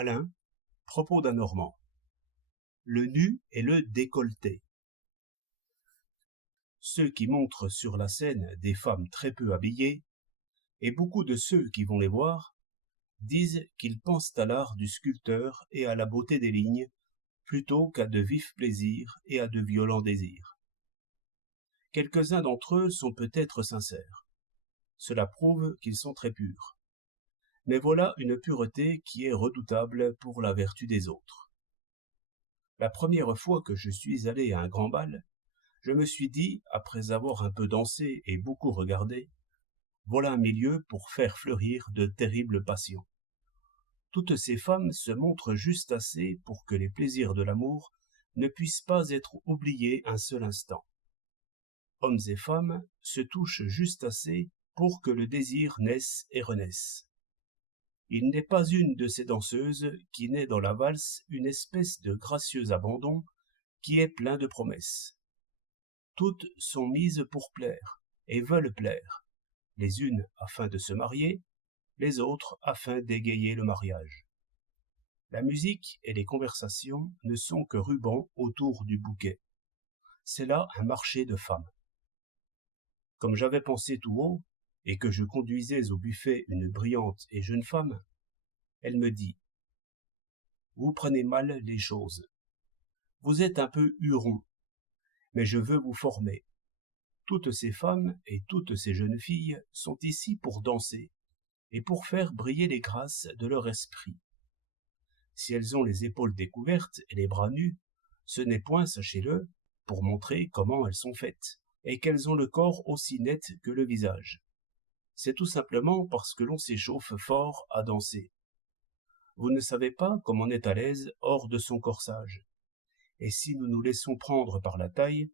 Alain, propos d'un Normand. Le nu et le décolleté. Ceux qui montrent sur la scène des femmes très peu habillées, et beaucoup de ceux qui vont les voir, disent qu'ils pensent à l'art du sculpteur et à la beauté des lignes, plutôt qu'à de vifs plaisirs et à de violents désirs. Quelques-uns d'entre eux sont peut-être sincères. Cela prouve qu'ils sont très purs. Mais voilà une pureté qui est redoutable pour la vertu des autres. La première fois que je suis allé à un grand bal, je me suis dit, après avoir un peu dansé et beaucoup regardé, voilà un milieu pour faire fleurir de terribles passions. Toutes ces femmes se montrent juste assez pour que les plaisirs de l'amour ne puissent pas être oubliés un seul instant. Hommes et femmes se touchent juste assez pour que le désir naisse et renaisse. Il n'est pas une de ces danseuses qui n'ait dans la valse une espèce de gracieux abandon qui est plein de promesses. Toutes sont mises pour plaire et veulent plaire, les unes afin de se marier, les autres afin d'égayer le mariage. La musique et les conversations ne sont que rubans autour du bouquet. C'est là un marché de femmes. Comme j'avais pensé tout haut, et que je conduisais au buffet une brillante et jeune femme, elle me dit « Vous prenez mal les choses. Vous êtes un peu huron, mais je veux vous former. Toutes ces femmes et toutes ces jeunes filles sont ici pour danser et pour faire briller les grâces de leur esprit. Si elles ont les épaules découvertes et les bras nus, ce n'est point, sachez-le, pour montrer comment elles sont faites, et qu'elles ont le corps aussi net que le visage. C'est tout simplement parce que l'on s'échauffe fort à danser. Vous ne savez pas comme on est à l'aise hors de son corsage. Et si nous nous laissons prendre par la taille,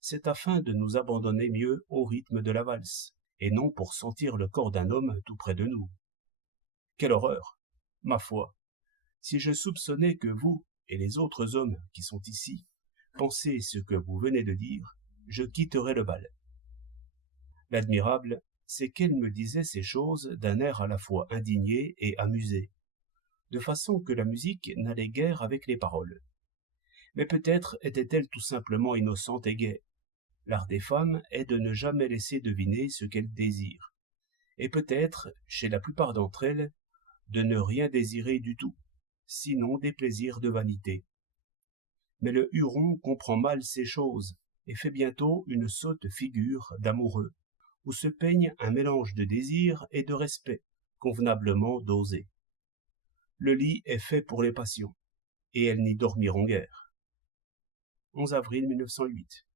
c'est afin de nous abandonner mieux au rythme de la valse, et non pour sentir le corps d'un homme tout près de nous. Quelle horreur! Ma foi! Si je soupçonnais que vous et les autres hommes qui sont ici pensez ce que vous venez de dire, je quitterais le bal. L'admirable, c'est qu'elle me disait ces choses d'un air à la fois indigné et amusé, de façon que la musique n'allait guère avec les paroles. Mais peut-être était-elle tout simplement innocente et gaie. L'art des femmes est de ne jamais laisser deviner ce qu'elles désirent, et peut-être, chez la plupart d'entre elles, de ne rien désirer du tout, sinon des plaisirs de vanité. Mais le Huron comprend mal ces choses, et fait bientôt une sotte figure d'amoureux, où se peigne un mélange de désir et de respect, convenablement dosé. Le lit est fait pour les passions, et elles n'y dormiront guère. 11 avril 1908.